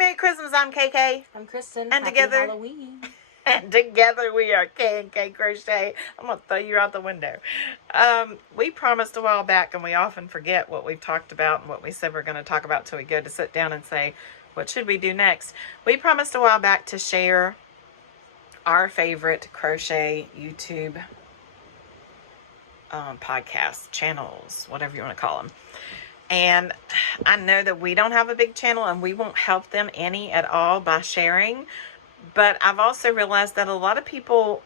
Merry Christmas. I'm KK. I'm Kristen. And Happy together, Halloween. And together we are K&K Crochet. I'm going to throw you out the window. We promised a while back, and we often forget what we've talked about and what we said we're going to talk about till we go to sit down and say, what should we do next? We promised a while back to share our favorite crochet YouTube podcast channels, whatever you want to call them. And I know that we don't have a big channel and we won't help them any at all by sharing. But I've also realized that a lot of people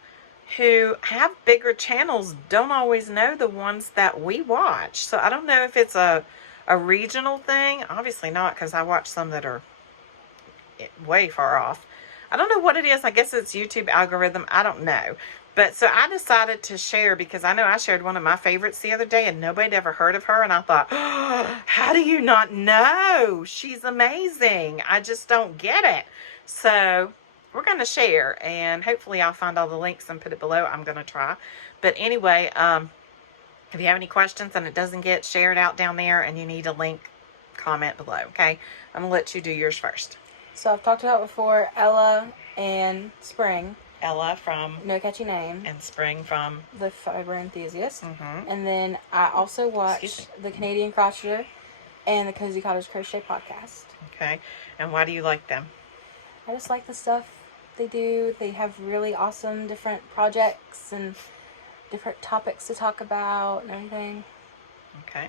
who have bigger channels don't always know the ones that we watch. So I don't know if it's a regional thing. Obviously not, because I watch some that are way far off. I don't know what it is. I guess it's YouTube algorithm. I don't know. But so I decided to share, because I know I shared one of my favorites the other day and nobody had ever heard of her. And I thought, oh, how do you not know? She's amazing. I just don't get it. So we're going to share, and hopefully I'll find all the links and put it below. I'm going to try. But anyway, if you have any questions and it doesn't get shared out down there and you need a link, comment below. Okay. I'm going to let you do yours first. So I've talked about before Ella and Spring. Ella from No Catchy Name. And Spring from The Fiber Enthusiast. Mm-hmm. And then I also watch the Canadian Crocheter and the Cozy Cottage Crochet podcast. Okay. And why do you like them? I just like the stuff they do. They have really awesome different projects and different topics to talk about and everything. Okay.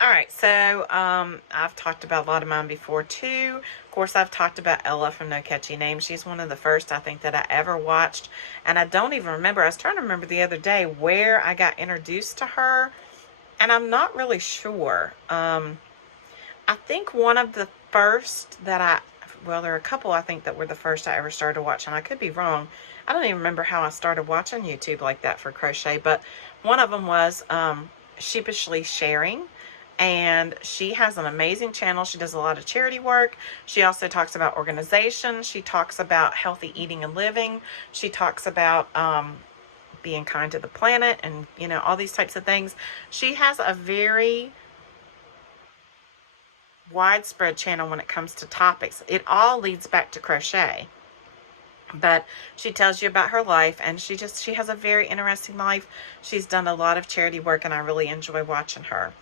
All right, so I've talked about a lot of mine before too. Of course, I've talked about Ella from No Catchy Name. She's one of the first, I think, that I ever watched. And I don't even remember. I was trying to remember the other day where I got introduced to her. And I'm not really sure. I think one of the first that well, there are a couple, I think, that were the first I ever started watching. I could be wrong. I don't even remember how I started watching YouTube like that for crochet. But one of them was Sheepishly Sharing. And she has an amazing channel. She does a lot of charity work. She also talks about organization. She talks about healthy eating and living. She talks about being kind to the planet and, you know, all these types of things. She has a very widespread channel when it comes to topics. It all leads back to crochet. But she tells you about her life, and she has a very interesting life. She's done a lot of charity work, and I really enjoy watching her.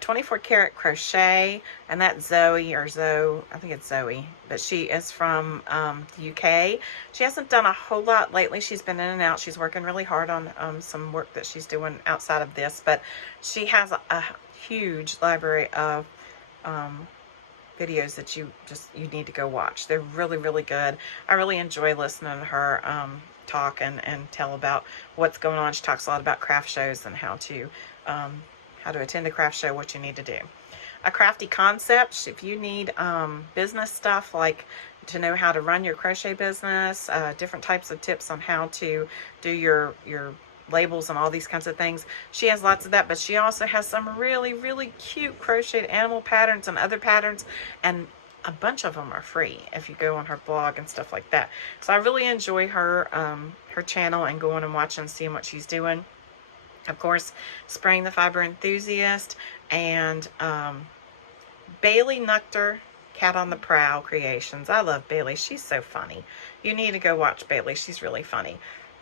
24 Karat Crochet, and that's Zoe, or Zoe, I think it's Zoe, but she is from the UK. She hasn't done a whole lot lately. She's been in and out. She's working really hard on some work that she's doing outside of this, but she has a huge library of videos that you need to go watch. They're really, really good. I really enjoy listening to her talk and tell about what's going on. She talks a lot about craft shows and how to attend a craft show, what you need to do. A Crafty Concepts, if you need business stuff, like to know how to run your crochet business, different types of tips on how to do your labels and all these kinds of things. She has lots of that, but she also has some really, really cute crocheted animal patterns and other patterns, and a bunch of them are free if you go on her blog and stuff like that. So I really enjoy her channel and going and watching and seeing what she's doing. Of course, Spring the Fiber Enthusiast, and Bailey Nuchter, Cat on the Prowl Creations. I love Bailey. She's so funny. You need to go watch Bailey. She's really funny.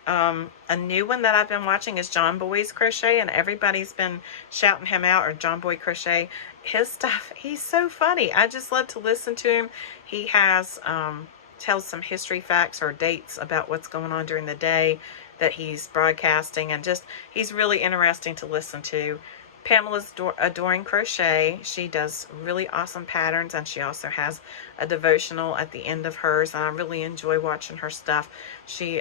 A new one that I've been watching is John Boy's Crochet, and everybody's been shouting him out, or John Boy Crochet. His stuff, he's so funny. I just love to listen to him. He has tells some history facts or dates about what's going on during the day that he's broadcasting, and just he's really interesting to listen to. Pamela's Adoring Crochet, she does really awesome patterns, and she also has a devotional at the end of hers, and I really enjoy watching her stuff. She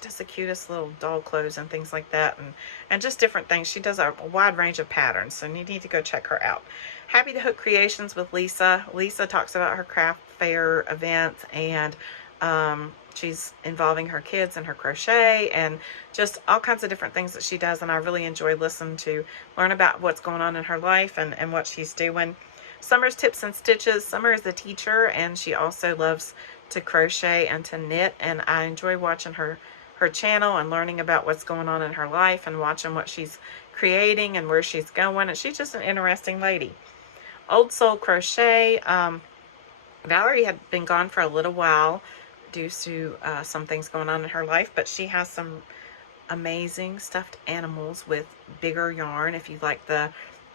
does the cutest little doll clothes and things like that, and just different things. She does a wide range of patterns, so you need to go check her out. Happy to Hook Creations with Lisa. Lisa talks about her craft fair events, and she's involving her kids in her crochet and just all kinds of different things that she does, and I really enjoy listening to learn about what's going on in her life and what she's doing. Summer's Tips and Stitches. Summer is a teacher, and she also loves to crochet and to knit, and I enjoy watching her channel and learning about what's going on in her life and watching what she's creating and where she's going, and she's just an interesting lady. Old Soul Crochet, Valerie had been gone for a little while due to some things going on in her life, but she has some amazing stuffed animals with bigger yarn. If you like the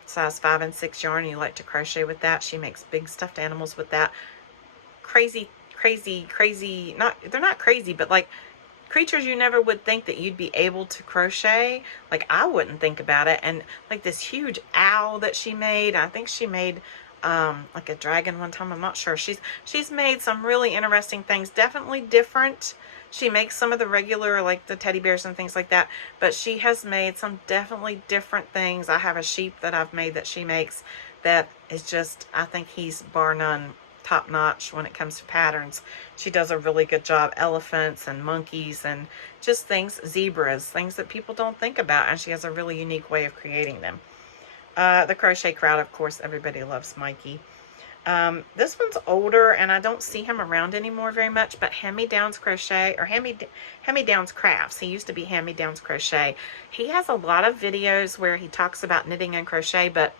size 5 and 6 yarn and you like to crochet with that, she makes big stuffed animals with that. Crazy, crazy, crazy, not, they're not crazy, but like creatures you never would think that you'd be able to crochet. Like I wouldn't think about it. And like this huge owl that she made, I think she made like a dragon one time, I'm not sure. She's made some really interesting things, definitely different. She makes some of the regular, like the teddy bears and things like that, but she has made some definitely different things. I have a sheep that I've made that she makes that is just, I think he's bar none top notch when it comes to patterns. She does a really good job. Elephants and monkeys and just things, zebras, things that people don't think about, and she has a really unique way of creating them. The Crochet Crowd, of course, everybody loves Mikey. This one's older and I don't see him around anymore very much, but Hand-Me-Downs Crochet, or Hand-Me-Downs Crafts. He used to be Hand-Me-Downs Crochet. He has a lot of videos where he talks about knitting and crochet, but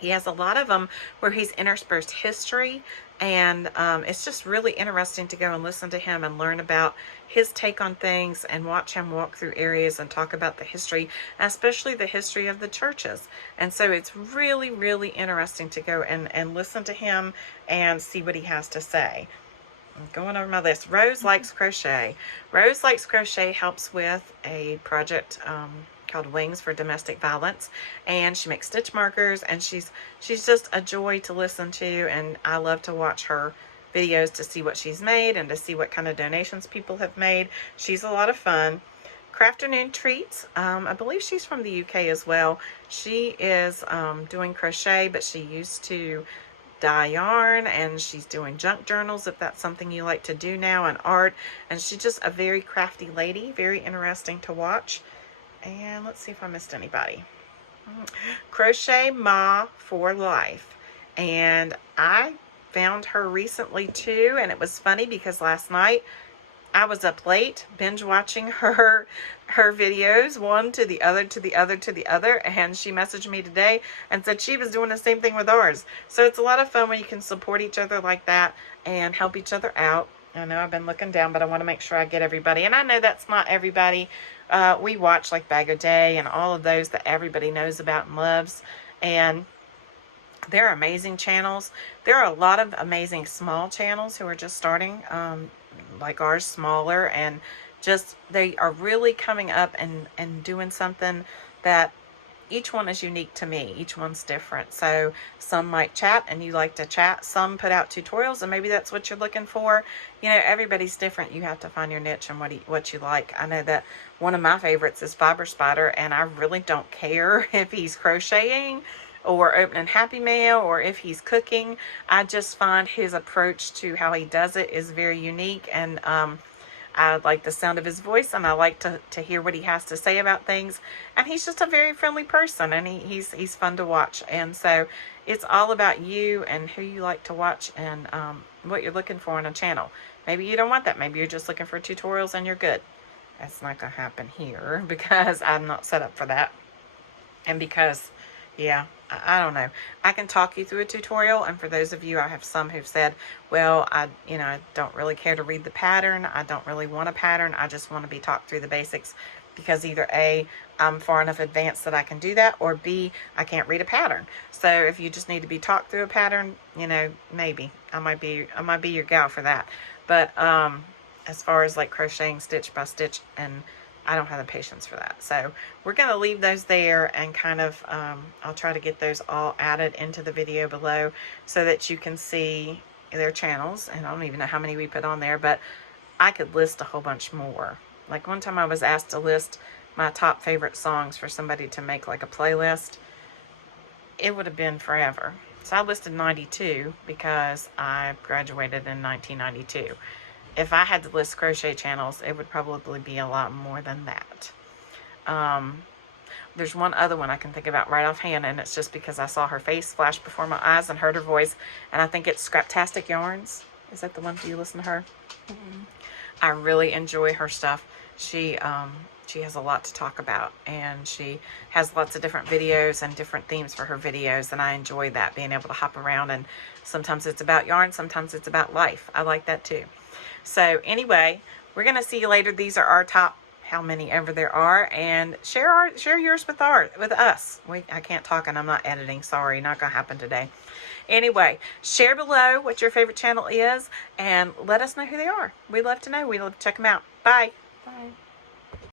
he has a lot of them where he's interspersed history, and it's just really interesting to go and listen to him and learn about his take on things and watch him walk through areas and talk about the history, especially the history of the churches. And so it's really, really interesting to go and listen to him and see what he has to say. I'm going over my list. Rose Likes Crochet. Rose Likes Crochet helps with a project called Wings for Domestic Violence, and she makes stitch markers, and she's just a joy to listen to, and I love to watch her videos to see what she's made and to see what kind of donations people have made. She's a lot of fun. Crafternoon Treats, I believe she's from the UK as well. She is doing crochet, but she used to dye yarn, and she's doing junk journals if that's something you like to do now, and art, and she's just a very crafty lady, very interesting to watch. And let's see if I missed anybody. Crochet Ma for Life, and I found her recently too, and it was funny because last night I was up late binge watching her videos, one to the other to the other to the other, and she messaged me today and said she was doing the same thing with ours. So it's a lot of fun when you can support each other like that and help each other out. I know I've been looking down, but I want to make sure I get everybody, and I know that's not everybody. We watch like Bag of Day and all of those that everybody knows about and loves, and they're amazing channels. There are a lot of amazing small channels who are just starting, like ours, smaller, and just they are really coming up and doing something that each one is unique to me. Each one's different. So some might chat and you like to chat. Some put out tutorials and maybe that's what you're looking for. You know, everybody's different. You have to find your niche and what you like. I know that one of my favorites is Fiber Spider, and I really don't care if he's crocheting or opening Happy Mail or if he's cooking. I just find his approach to how he does it is very unique, and I like the sound of his voice, and I like to hear what he has to say about things. And he's just a very friendly person, and he's fun to watch. And so it's all about you and who you like to watch, and what you're looking for in a channel. Maybe you don't want that. Maybe you're just looking for tutorials and you're good. That's not going to happen here because I'm not set up for that. And because, yeah, I don't know. I can talk you through a tutorial, and for those of you, I have some who've said, well, I don't really care to read the pattern. I don't really want a pattern. I just want to be talked through the basics, because either A, I'm far enough advanced that I can do that, or B, I can't read a pattern. So if you just need to be talked through a pattern, maybe I might be your gal for that. But as far as like crocheting stitch by stitch, and I don't have the patience for that. So we're going to leave those there, and kind of, I'll try to get those all added into the video below so that you can see their channels. And I don't even know how many we put on there, but I could list a whole bunch more. Like one time I was asked to list my top favorite songs for somebody to make like a playlist. It would have been forever. So I listed 92 because I graduated in 1992. If I had to list crochet channels, it would probably be a lot more than that. There's one other one I can think about right offhand, and it's just because I saw her face flash before my eyes and heard her voice, and I think it's Scraptastic Yarns. Is that the one? Do you listen to her? Mm-hmm. I really enjoy her stuff. She she has a lot to talk about, and she has lots of different videos and different themes for her videos, and I enjoy that, being able to hop around, and sometimes it's about yarn, sometimes it's about life. I like that too. So anyway, we're gonna see you later. These are our top, how many ever there are, and share yours with us. I can't talk and I'm not editing, sorry, not gonna happen today. Anyway, share below what your favorite channel is and let us know who they are. We love to know. We love to check them out. Bye. Bye.